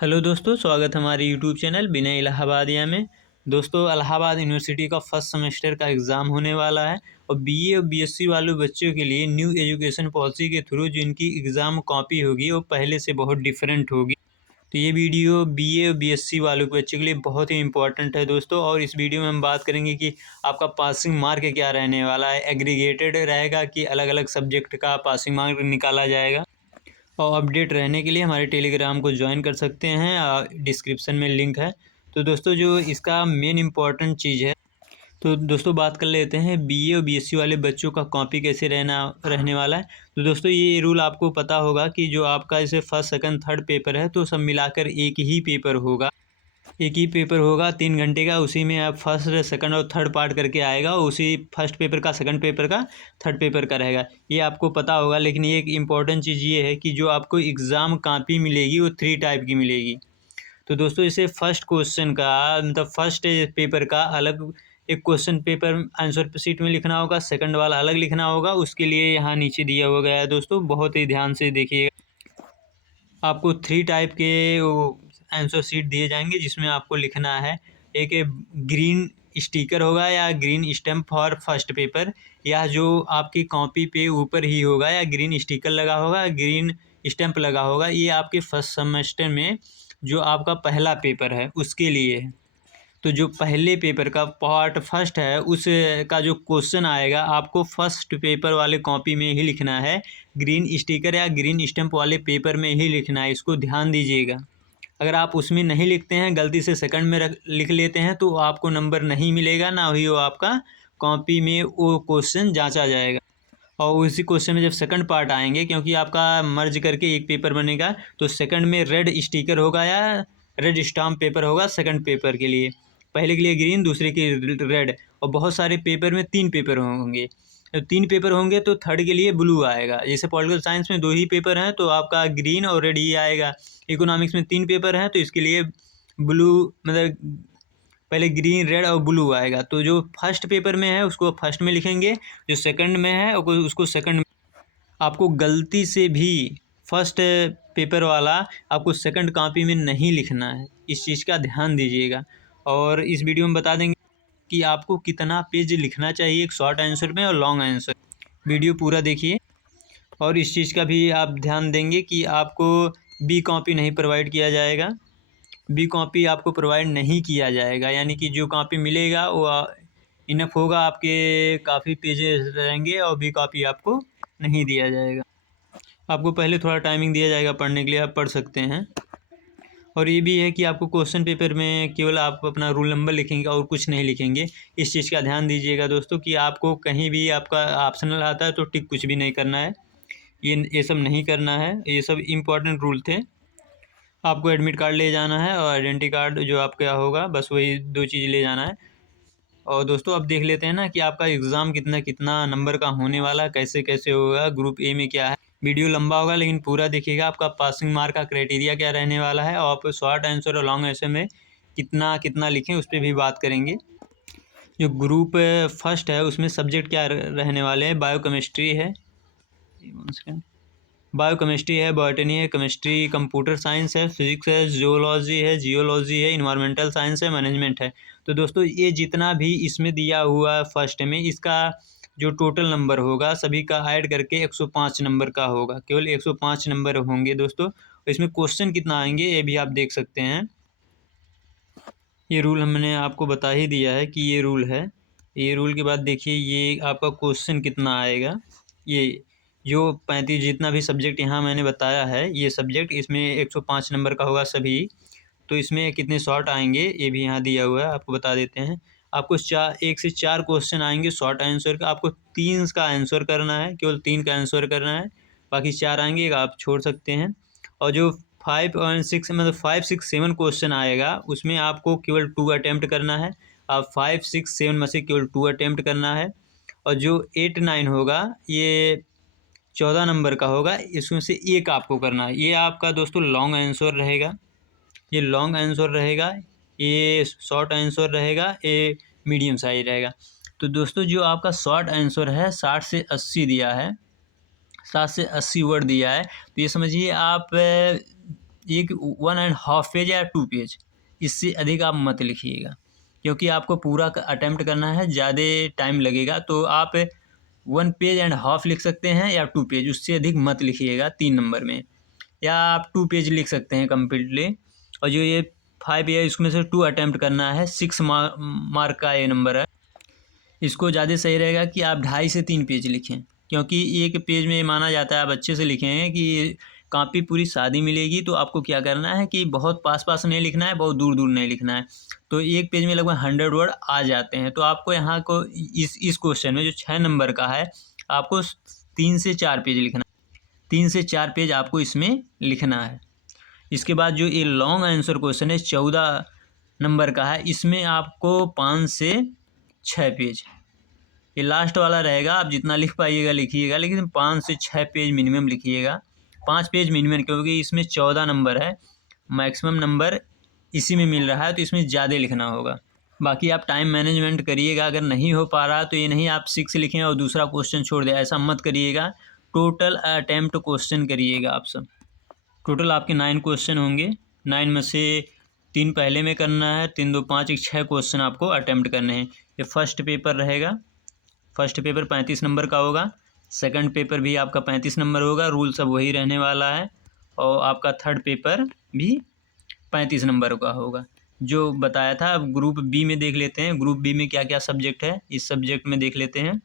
Hello दोस्तों, स्वागत है हमारे यूट्यूब चैनल बिना इलाहाबादिया में। दोस्तों, इलाहाबाद यूनिवर्सिटी का फर्स्ट सेमेस्टर का एग्ज़ाम होने वाला है और बीए और बीएससी वाले बच्चों के लिए न्यू एजुकेशन पॉलिसी के थ्रू जो इनकी एग्ज़ाम कॉपी होगी वो पहले से बहुत डिफरेंट होगी। तो ये वीडियो बीए और बीएससी वालों के बच्चों के लिए बहुत ही इंपॉर्टेंट है दोस्तों। और इस वीडियो में हम बात करेंगे कि आपका पासिंग मार्क क्या रहने वाला है, एग्रीगेटेड रहेगा कि अलग अलग सब्जेक्ट का पासिंग मार्क निकाला जाएगा। और अपडेट रहने के लिए हमारे टेलीग्राम को ज्वाइन कर सकते हैं, डिस्क्रिप्शन में लिंक है। तो दोस्तों, जो इसका मेन इम्पॉर्टेंट चीज़ है, तो दोस्तों बात कर लेते हैं बीए और बीएससी वाले बच्चों का कॉपी कैसे रहने वाला है। तो दोस्तों, ये रूल आपको पता होगा कि जो आपका जैसे फर्स्ट सेकंड थर्ड पेपर है तो सब मिलाकर एक ही पेपर होगा। एक ही पेपर होगा 3 घंटे का, उसी में आप फर्स्ट सेकंड और थर्ड पार्ट करके आएगा, उसी फर्स्ट पेपर का सेकंड पेपर का थर्ड पेपर का रहेगा। ये आपको पता होगा। लेकिन ये एक इम्पॉर्टेंट चीज़ ये है कि जो आपको एग्ज़ाम कॉपी मिलेगी वो 3 टाइप की मिलेगी। तो दोस्तों, इसे फर्स्ट क्वेश्चन का मतलब फर्स्ट पेपर का अलग एक क्वेश्चन पेपर आंसर शीट में लिखना होगा, सेकंड वाला अलग लिखना होगा। उसके लिए यहाँ नीचे दिया हुआ गया है दोस्तों, बहुत ही ध्यान से देखिएगा। आपको 3 टाइप के वो आंसर शीट दिए जाएंगे जिसमें आपको लिखना है। एक ग्रीन स्टिकर होगा या green stamp for first paper, या जो आपकी कॉपी पे ऊपर ही होगा या ग्रीन स्टिकर लगा होगा, ग्रीन स्टैम्प लगा होगा। ये आपके फर्स्ट सेमेस्टर में जो आपका पहला पेपर है उसके लिए है। तो जो पहले पेपर का पार्ट फर्स्ट है उस का जो क्वेश्चन आएगा आपको फर्स्ट पेपर वाले कॉपी में ही लिखना है, ग्रीन स्टिकर या ग्रीन स्टैम्प वाले पेपर में ही लिखना है। इसको ध्यान दीजिएगा। अगर आप उसमें नहीं लिखते हैं, गलती से सेकंड में लिख लेते हैं तो आपको नंबर नहीं मिलेगा, ना ही वो आपका कॉपी में वो क्वेश्चन जांचा जाएगा। और उसी क्वेश्चन में जब सेकंड पार्ट आएंगे, क्योंकि आपका मर्ज करके एक पेपर बनेगा, तो सेकंड में रेड स्टिकर होगा या रेड स्टाम्प पेपर होगा सेकंड पेपर के लिए। पहले के लिए ग्रीन, दूसरे के रेड। और बहुत सारे पेपर में 3 पेपर होंगे। तो 3 पेपर होंगे तो थर्ड के लिए ब्लू आएगा। जैसे पॉलिटिकल साइंस में 2 ही पेपर हैं तो आपका ग्रीन और रेड ही आएगा। इकोनॉमिक्स में 3 पेपर हैं तो इसके लिए ब्लू, मतलब पहले ग्रीन रेड और ब्लू आएगा। तो जो फर्स्ट पेपर में है उसको फर्स्ट में लिखेंगे, जो सेकंड में है उसको सेकंड में। आपको गलती से भी फर्स्ट पेपर वाला आपको सेकंड कॉपी में नहीं लिखना है, इस चीज़ का ध्यान दीजिएगा। और इस वीडियो में बता देंगे कि आपको कितना पेज लिखना चाहिए एक शॉर्ट आंसर में और लॉन्ग आंसर। वीडियो पूरा देखिए। और इस चीज़ का भी आप ध्यान देंगे कि आपको बी कॉपी नहीं प्रोवाइड किया जाएगा। बी कॉपी आपको प्रोवाइड नहीं किया जाएगा, यानी कि जो कॉपी मिलेगा वो इनफ होगा, आपके काफ़ी पेजेस रहेंगे, और बी कॉपी आपको नहीं दिया जाएगा। आपको पहले थोड़ा टाइमिंग दिया जाएगा पढ़ने के लिए, आप पढ़ सकते हैं। और ये भी है कि आपको क्वेश्चन पेपर में केवल आप अपना रोल नंबर लिखेंगे और कुछ नहीं लिखेंगे। इस चीज़ का ध्यान दीजिएगा दोस्तों कि आपको कहीं भी आपका ऑप्शनल आता है तो टिक कुछ भी नहीं करना है। ये सब नहीं करना है। ये सब इम्पोर्टेंट रूल थे। आपको एडमिट कार्ड ले जाना है और आइडेंटिटी कार्ड जो आपका होगा, बस वही 2 चीज़ ले जाना है। और दोस्तों, अब देख लेते हैं ना कि आपका एग्ज़ाम कितना कितना नंबर का होने वाला है, कैसे कैसे होगा, ग्रुप ए में क्या है। वीडियो लंबा होगा लेकिन पूरा देखिएगा। आपका पासिंग मार्क का क्राइटेरिया क्या रहने वाला है, और आप शॉर्ट आंसर और लॉन्ग आंसर में कितना कितना लिखें उस पर भी बात करेंगे। जो ग्रुप फर्स्ट है उसमें सब्जेक्ट क्या रहने वाले हैं, बायोकेमिस्ट्री है, बायोकेमिस्ट्री है, बॉटनी है, केमिस्ट्री, कंप्यूटर साइंस है, फिजिक्स है, जियोलॉजी है, जियोलॉजी है, इन्वायरमेंटल साइंस है, मैनेजमेंट है। तो दोस्तों, ये जितना भी इसमें दिया हुआ है फर्स्ट में, इसका जो टोटल नंबर होगा सभी का ऐड करके 105 नंबर का होगा। केवल 105 नंबर होंगे दोस्तों। इसमें क्वेश्चन कितना आएंगे ये भी आप देख सकते हैं। ये रूल हमने आपको बता ही दिया है कि ये रूल है। ये रूल के बाद देखिए ये आपका क्वेश्चन कितना आएगा। ये जो 35 जितना भी सब्जेक्ट यहाँ मैंने बताया है, ये सब्जेक्ट इसमें 105 नंबर का होगा सभी। तो इसमें कितने शॉर्ट आएंगे ये भी यहाँ दिया हुआ है, आपको बता देते हैं। आपको 1 से 4 क्वेश्चन आएंगे शॉर्ट आंसर का। आपको 3 का आंसर करना है, केवल 3 का आंसर करना है। बाकी 4 आएंगे आप छोड़ सकते हैं। और जो 5 और 6 मतलब 5 6 7 क्वेश्चन आएगा उसमें आपको केवल 2 अटैम्प्ट करना है। आप 5 6 7 में से केवल 2 अटैम्प्ट करना है। और जो 8 9 होगा ये 14 नंबर का होगा, इसमें से एक आपको करना है। ये आपका दोस्तों लॉन्ग आंसर रहेगा। ये लॉन्ग आंसर रहेगा, ये शॉर्ट आंसर रहेगा, ये मीडियम साइज रहेगा। तो दोस्तों, जो आपका शॉर्ट आंसर है 60 से 80 दिया है, 60 से 80 वर्ड दिया है। तो ये समझिए आप एक 1.5 पेज या 2 पेज, इससे अधिक आप मत लिखिएगा, क्योंकि आपको पूरा अटैम्प्ट करना है, ज़्यादा टाइम लगेगा। तो आप 1.5 पेज लिख सकते हैं या 2 पेज, उससे अधिक मत लिखिएगा 3 नंबर में, या आप 2 पेज लिख सकते हैं कम्प्लीटली। और जो ये 5 है इसमें से 2 अटैम्प्ट करना है, 6 मार्क का ये नंबर है। इसको ज़्यादा सही रहेगा कि आप 2.5 से 3 पेज लिखें, क्योंकि एक पेज में माना जाता है आप अच्छे से लिखेंगे कि कॉपी पूरी सादी मिलेगी। तो आपको क्या करना है कि बहुत पास पास नहीं लिखना है, बहुत दूर दूर नहीं लिखना है। तो एक पेज में लगभग 100 वर्ड आ जाते हैं। तो आपको यहाँ को इस क्वेश्चन में जो 6 नंबर का है, आपको 3 से 4 पेज लिखना है, 3 से 4 पेज आपको इसमें लिखना है। इसके बाद जो ये लॉन्ग आंसर क्वेश्चन है 14 नंबर का है, इसमें आपको 5 से 6 पेज, ये लास्ट वाला रहेगा, आप जितना लिख पाइएगा लिखिएगा, लेकिन 5 से 6 पेज मिनिमम लिखिएगा। 5 पेज मिनिमम, क्योंकि इसमें 14 नंबर है, मैक्सिमम नंबर इसी में मिल रहा है, तो इसमें ज़्यादा लिखना होगा। बाकी आप टाइम मैनेजमेंट करिएगा, अगर नहीं हो पा रहा तो ये नहीं आप 6 लिखें और दूसरा क्वेश्चन छोड़ दें, ऐसा मत करिएगा। टोटल अटैम्प्ट क्वेश्चन करिएगा आप सब। टोटल आपके 9 क्वेश्चन होंगे, 9 में से 3 पहले में करना है, 3 2 5 एक 6 क्वेश्चन आपको अटैम्प्ट करने हैं। ये फर्स्ट पेपर रहेगा, फर्स्ट पेपर 35 नंबर का होगा, सेकंड पेपर भी आपका 35 नंबर होगा, रूल सब वही रहने वाला है, और आपका थर्ड पेपर भी 35 नंबर का होगा जो बताया था। अब ग्रुप बी में देख लेते हैं, ग्रुप बी में क्या क्या सब्जेक्ट है, इस सब्जेक्ट में देख लेते हैं।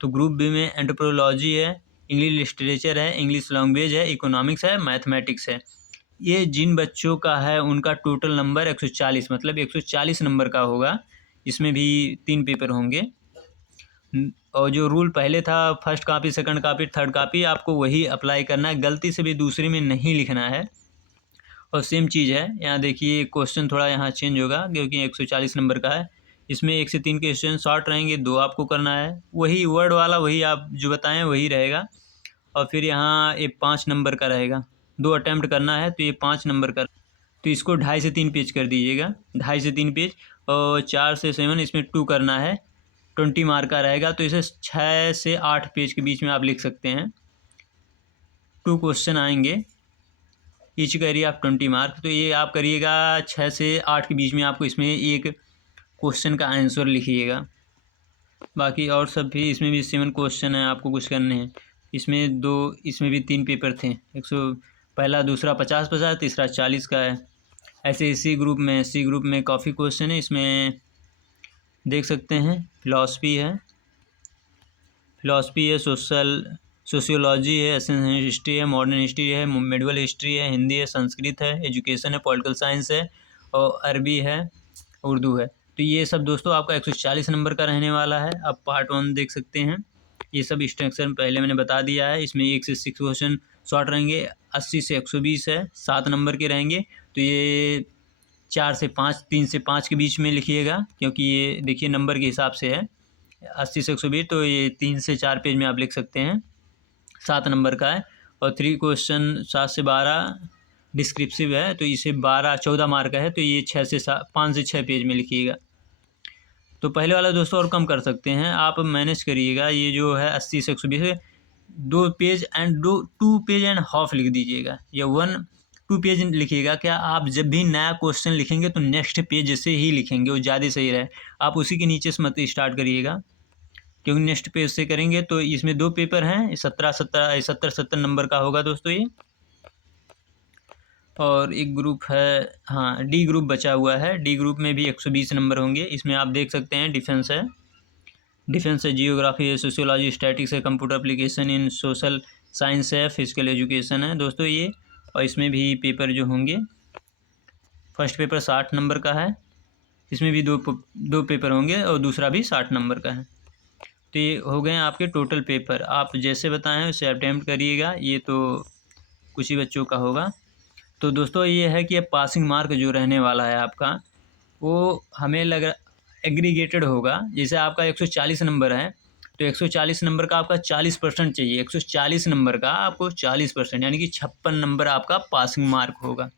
तो ग्रुप बी में एंथ्रोपोलॉजी है, इंग्लिश लिटरेचर है, इंग्लिश लैंग्वेज है, इकोनॉमिक्स है, मैथमेटिक्स है। ये जिन बच्चों का है उनका टोटल नंबर 140, मतलब 140 नंबर का होगा। इसमें भी 3 पेपर होंगे, और जो रूल पहले था first copy, second copy, third copy, आपको वही अप्लाई करना है, गलती से भी दूसरे में नहीं लिखना है। और सेम चीज़ है यहाँ, देखिए क्वेश्चन थोड़ा यहाँ चेंज होगा, क्योंकि 140 नंबर का है। इसमें 1 से 3 क्वेश्चन शॉर्ट रहेंगे, 2 आपको करना है, वही वर्ड वाला वही आप जो बताएं वही रहेगा। और फिर यहाँ ये 5 नंबर का रहेगा, 2 अटैम्प्ट करना है, तो ये 5 नंबर का, तो इसको 2.5 से 3 पेज कर दीजिएगा, 2.5 से 3 पेज। और 4 से 7 इसमें 2 करना है, 20 मार्क का रहेगा। तो इसे 6 से 8 पेज के बीच में आप लिख सकते हैं। 2 क्वेश्चन आएंगे, ईच करिए आप 20 मार्क। तो ये आप करिएगा 6 से 8 के बीच में, आपको इसमें एक क्वेश्चन का आंसर लिखिएगा। बाकी और सब भी, इसमें भी 7 क्वेश्चन है, आपको कुछ करने हैं। इसमें 2, इसमें भी 3 पेपर थे, 100 पहला, दूसरा 50-50, तीसरा 40 का है। ऐसे इसी ग्रुप में, सी ग्रुप में काफ़ी क्वेश्चन है, इसमें देख सकते हैं। फिलॉसफी है, सोशियोलॉजी है, एशियन हिस्ट्री है, मॉडर्न हिस्ट्री है, मेडिवल हिस्ट्री है, हिंदी है, संस्कृत है, एजुकेशन है, पॉलिटिकल साइंस है, और अरबी है, उर्दू है। तो ये सब दोस्तों आपका 140 नंबर का रहने वाला है। अब पार्ट 1 देख सकते हैं, ये सब स्ट्रक्चर पहले मैंने बता दिया है। इसमें 1 से 6 क्वेश्चन शॉर्ट रहेंगे, 80 से 120 है, 7 नंबर के रहेंगे। तो ये 4 से 5, 3 से 5 के बीच में लिखिएगा, क्योंकि ये देखिए नंबर के हिसाब से है, 80 से 120, तो ये 3 से 4 पेज में आप लिख सकते हैं, 7 नंबर का है। और 3 क्वेश्चन 7 से 12 डिस्क्रिप्टिव है, तो इसे 14 मार्क का है, तो ये 5 से 6 पेज में लिखिएगा। तो पहले वाला दोस्तों और कम कर सकते हैं, आप मैनेज करिएगा। ये जो है 80 से 120, 2 page and 2 page and half लिख दीजिएगा, या 2 पेज लिखिएगा। क्या आप जब भी नया क्वेश्चन लिखेंगे तो नेक्स्ट पेज से ही लिखेंगे, वो ज़्यादा सही रहे। आप उसी के नीचे से मत स्टार्ट करिएगा, क्योंकि नेक्स्ट पेज से करेंगे। तो इसमें 2 पेपर हैं, 70 नंबर का होगा दोस्तों ये। और एक ग्रुप है, हाँ डी ग्रुप बचा हुआ है, डी ग्रुप में भी 120 नंबर होंगे। इसमें आप देख सकते हैं डिफेंस है, जियोग्राफी है, सोशियोलॉजी, स्टैटिक्स है, computer application in social science है, फिजिकल एजुकेशन है दोस्तों ये। और इसमें भी पेपर जो होंगे, फर्स्ट पेपर 60 नंबर का है, इसमें भी दो पेपर होंगे, और दूसरा भी 60 नंबर का है। तो ये हो गए आपके टोटल पेपर, आप जैसे बताएं वैसे अटैम्प्ट करिएगा। ये तो कुछ ही बच्चों का होगा। तो दोस्तों ये है कि अब पासिंग मार्क जो रहने वाला है आपका, वो हमें लग रहा एग्रीगेटेड होगा। जैसे आपका 140 नंबर है, तो 140 नंबर का आपका 40% चाहिए, 140 नंबर का आपको 40%, यानी कि 56 नंबर आपका पासिंग मार्क होगा।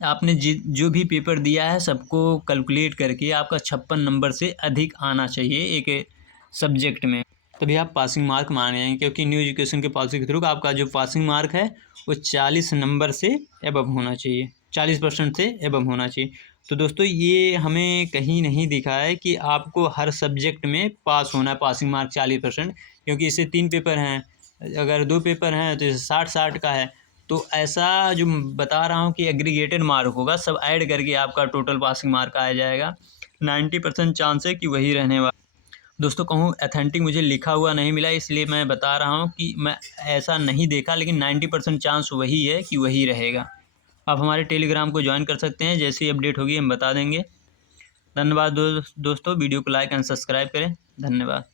आपने जो भी पेपर दिया है सबको कैलकुलेट करके आपका 56 नंबर से अधिक आना चाहिए एक सब्जेक्ट में। तभी आप पासिंग मार्क माने जाएंगे, क्योंकि न्यू एजुकेशन के पॉलिसी के थ्रू आपका जो पासिंग मार्क है वो 40 नंबर से एबव होना चाहिए, 40% से एबव होना चाहिए। तो दोस्तों ये हमें कहीं नहीं दिखा है कि आपको हर सब्जेक्ट में पास होना है, पासिंग मार्क 40%, क्योंकि इससे 3 पेपर हैं, अगर 2 पेपर हैं तो 60-60 का है। तो ऐसा जो बता रहा हूँ कि एग्रीगेटेड मार्क होगा, सब ऐड करके आपका टोटल पासिंग मार्क आ जाएगा। 90% चांस है कि वही रहने वाला। दोस्तों कहूँ अथेंटिक मुझे लिखा हुआ नहीं मिला, इसलिए मैं बता रहा हूँ कि मैं ऐसा नहीं देखा, लेकिन 90% चांस वही है कि वही रहेगा। आप हमारे टेलीग्राम को ज्वाइन कर सकते हैं, जैसी अपडेट होगी हम बता देंगे। धन्यवाद दोस्तों, वीडियो को लाइक एंड सब्सक्राइब करें। धन्यवाद।